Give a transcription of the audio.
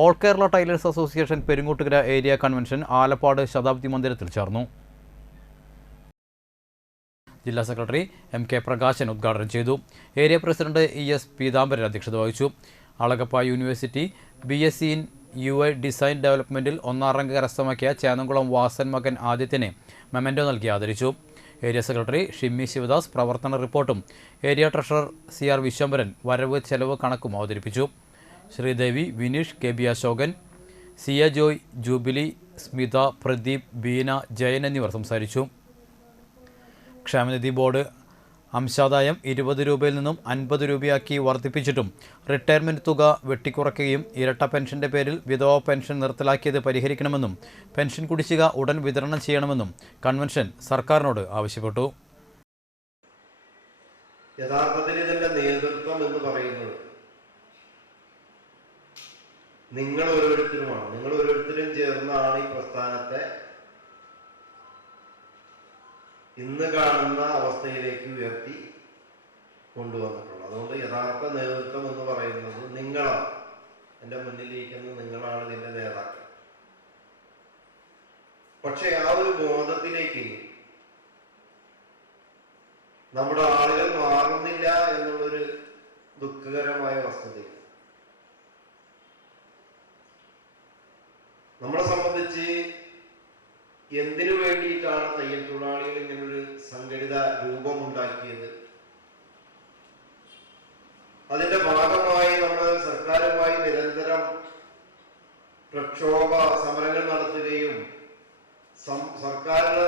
All Kerala tailors association Perungottukara area convention Alappad ശതാബ്ദി മന്ദിരത്തിൽ ചേർന്നു. ജില്ലാ സെക്രട്ടറി എം കെ പ്രകാശൻ ഉദ്ഘാടനം ചെയ്തു. Area president E S Peethambaran അധ്യക്ഷത വഹിച്ചു. Alagappa university B S C in U I design ഡെവലപ്മെന്റിൽ ഒന്നാം rank കരസ്ഥമാക്കിയ ചേന്നംകുളം വാസൻ മകൻ ആദിത്യനെ മെമന്റോ നൽകി ആദരിച്ചു. ഏരിയ സെക്രട്ടറി ഷിമ്മി ശിവദാസ് പ്രവർത്തന റിപ്പോർട്ടും area treasurer C R Viswambharan വരവ് ചെലവ് കണക്കും അവതരിപ്പിച്ചു. Sreedevi Vineesh K B Asokan Siya Joy jubilee Smitha Pradeep Beena Jayan എന്നിവർ സംസാരിച്ചു. ക്ഷേമനിധി ബോർഡ് അംശാദായം ഇരുപത് രൂപയിൽ നിന്നും അൻപത് രൂപയാക്കി വർദ്ധിപ്പിച്ചിട്ടും റിട്ടയർമെന്റ് തുക വെട്ടിക്കുറയ്ക്കുകയും ഇരട്ട പെൻഷന്റെ പേരിൽ വിധവ പെൻഷൻ നിർത്തലാക്കിയത് പരിഹരിക്കണമെന്നും പെൻഷൻ കുടിശ്ശിക ഉടൻ വിതരണം ചെയ്യണമെന്നും കൺവെൻഷൻ സർക്കാരിനോട് ആവശ്യപ്പെട്ടു. യഥാർത്ഥത്തിൽ ഇതിന്റെ നേതൃത്വം എന്ന് പറയുന്നത് നിങ്ങൾ ഓരോരുത്തരുമാണ് നിങ്ങൾ ഓരോരുത്തരും ചേർന്നാണ് ഈ പ്രസ്ഥാനത്തെ ഇന്ന് കാണുന്ന അവസ്ഥയിലേക്ക് ഉയർത്തി കൊണ്ടുവന്നിട്ടുള്ളത്. അതുകൊണ്ട് യഥാർത്ഥ നേതൃത്വം എന്ന് പറയുന്നത് നിങ്ങളാണ് എന്റെ മുന്നിലിരിക്കുന്ന നിങ്ങളാണ് ഇതിന്റെ നേതാക്കൾ. പക്ഷെ ആ ഒരു ബോധത്തിലേക്ക് നമ്മുടെ ആളുകൾ മാറുന്നില്ല എന്നുള്ളൊരു ദുഃഖകരമായ വസ്തുതയാണ് നമ്മളെ സംബന്ധിച്ച് എന്തിനു വേണ്ടിയിട്ടാണ് തയ്യൽ തൊഴിലാളികൾ ഇങ്ങനൊരു സംഘടിത രൂപമുണ്ടാക്കിയത്? അതിന്റെ ഭാഗമായി നമ്മൾ സർക്കാരുമായി നിരന്തരം പ്രക്ഷോഭ സമരങ്ങൾ നടത്തുകയും സർക്കാരിനെ